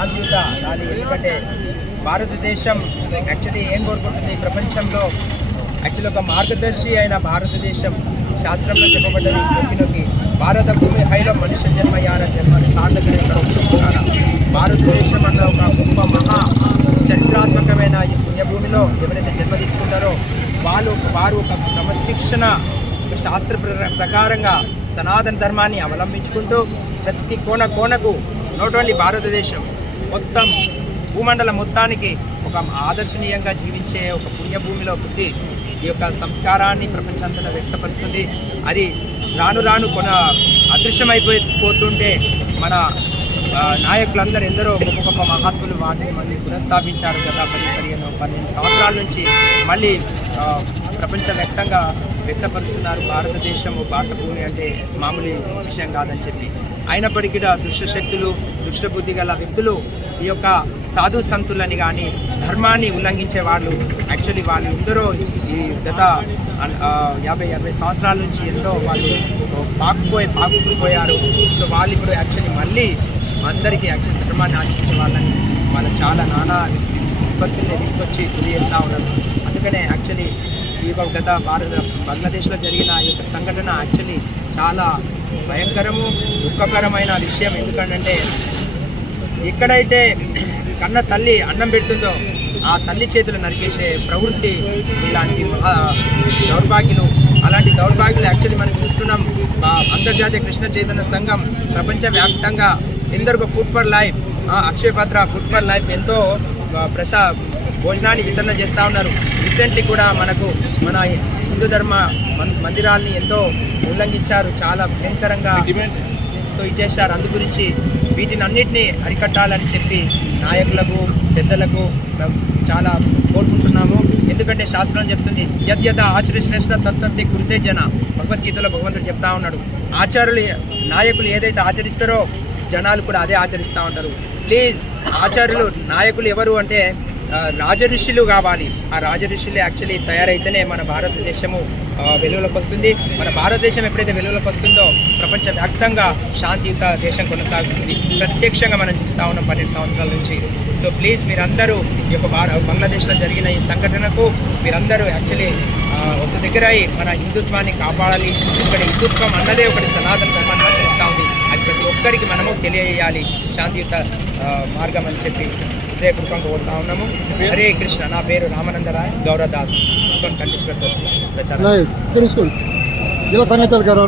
శాంతియుత రాలి ఎందుకంటే భారతదేశం యాక్చువల్లీ ఏం కోరుకుంటుంది? ప్రపంచంలో యాక్చువల్లీ ఒక మార్గదర్శి అయిన భారతదేశం శాస్త్రంలో చెప్పబడ్డది నొక్కి నొక్కి భారత భూమి హైలో మనుష్య జన్మ యార జన్మ సార్థకమైన భారతదేశం అన్న ఒక గొప్ప మహా చరిత్రాత్మకమైన ఈ పుణ్యభూమిలో ఎవరైతే జన్మ తీసుకుంటారో వాళ్ళు వారు ఒక క్రమశిక్షణ ఒక శాస్త్ర ప్ర- ప్రకారంగా సనాతన ధర్మాన్ని అవలంబించుకుంటూ ప్రతి కోణ కోణకు నాట్ ఓన్లీ భారతదేశం మొత్తం భూమండలం మొత్తానికి ఒక ఆదర్శనీయంగా జీవించే ఒక పుణ్యభూమిలో పుట్టి ఈ యొక్క సంస్కారాన్ని ప్రపంచంతటా వ్యక్తపరుస్తుంది. అది రాను రాను కొన అదృశ్యమైపోయి పోతుంటే మన నాయకులందరూ ఎందరో గొప్ప గొప్ప మహాత్ములు వాటిని మళ్ళీ పునఃస్థాపించారు గత పది పదిహేను పన్నెండు సంవత్సరాల నుంచి. మళ్ళీ ప్రపంచవ్యాప్తంగా వ్యక్తపరుస్తున్నారు. భారతదేశము భారత భూమి అంటే మామూలు విషయం కాదని చెప్పి. అయినప్పటికీ కూడా దుష్టబుద్ధి శక్తులు గల వ్యక్తులు ఈ యొక్క సాధు సంతులని కానీ ధర్మాన్ని ఉల్లంఘించే వాళ్ళు యాక్చువల్లీ వాళ్ళు ఎందరో ఈ గత యాభై అరవై సంవత్సరాల నుంచి ఎంతో వాళ్ళు పాకుపోయి పాకుపోయారు. సో వాళ్ళు ఇప్పుడు యాక్చువల్లీ మళ్ళీ అందరికీ యాక్చువల్ ధర్మాన్ని ఆశించే వాళ్ళని వాళ్ళు చాలా నానా విపత్తుల్ని తీసుకొచ్చి గురి చేస్తూ ఉన్నారు. అందుకనే యాక్చువల్లీ ఈ యొక్క గత భారత బంగ్లాదేశ్లో జరిగిన ఈ యొక్క సంఘటన యాక్చువల్లీ చాలా భయంకరము దుఃఖకరమైన విషయం. ఎందుకంటే ఎక్కడైతే కన్న తల్లి అన్నం పెడుతుందో ఆ తల్లి చేతులు నరికేసే ప్రవృత్తి ఇలాంటి మహా దౌర్భాగ్యులు అలాంటి దౌర్భాగ్యులు యాక్చువల్లీ మనం చూస్తున్నాం. మా అంతర్జాతీయ కృష్ణ చైతన్య సంఘం ప్రపంచవ్యాప్తంగా ఎందరికో ఫుడ్ ఫర్ లైఫ్ అక్షయ పాత్ర ఫుడ్ ఫర్ లైఫ్ ఎంతో ఆ, ప్రసా భోజనాన్ని వితరణ చేస్తూ ఉన్నారు. రీసెంట్లీ కూడా మనకు మన హిందూ ధర్మ మం- మందిరాల్ని ఎంతో ఉల్లంఘించారు. చాలా భయంకరంగా సో ఇచ్చేశారు. అందు గురించి వీటిని అన్నిటినీ అరికట్టాలని చెప్పి నాయకులకు పెద్దలకు చాలా కోరుకుంటున్నాము. ఎందుకంటే శాస్త్రం చెప్తుంది యద్యత ఆచరిశ్రేష్ట తత్తే కృతే జన. భగవద్గీతలో భగవంతుడు చెప్తా ఉన్నాడు. ఆచారులు నాయకులు ఏదైతే ఆచరిస్తారో జనాలు కూడా అదే ఆచరిస్తూ ఉంటారు. ప్లీజ్ ఆచార్యులు నాయకులు ఎవరు అంటే రాజఋషులు కావాలి. ఆ రాజఋషులు యాక్చువల్లీ తయారైతేనే మన భారతదేశము ఆ, వెలుగులోకి వస్తుంది. మన భారతదేశం ఎప్పుడైతే వెలుగులోకి వస్తుందో ప్రపంచవ్యాప్తంగా శాంతియుత దేశం కొనసాగుతుంది. ప్రత్యక్షంగా మనం చూస్తూ ఉన్నాం పన్నెండు సంవత్సరాల నుంచి. సో ప్లీజ్ మీరందరూ ఈ యొక్క భార బంగ్లాదేశ్లో జరిగిన ఈ సంఘటనకు మీరందరూ యాక్చువల్లీ ఒక దగ్గర అయి మన హిందుత్వాన్ని కాపాడాలి. ఇక్కడ హిందుత్వం అన్నదే ఒకటి సనాతన ధర్మాన్ని ఆచరిస్తూ ఉంది. అది ప్రతి ఒక్కరికి మనము తెలియజేయాలి. శాంతియుత మార్గం అని చెప్పి హృదయపూర్వకంగా కోరుతా ఉన్నాము. హరే కృష్ణ నా పేరు రామానందరాయ్ గౌరదాస్ ఇస్కాన్ కంటేశ్వర్ ప్రచారం. జిల్లా సంగీతాలు గారు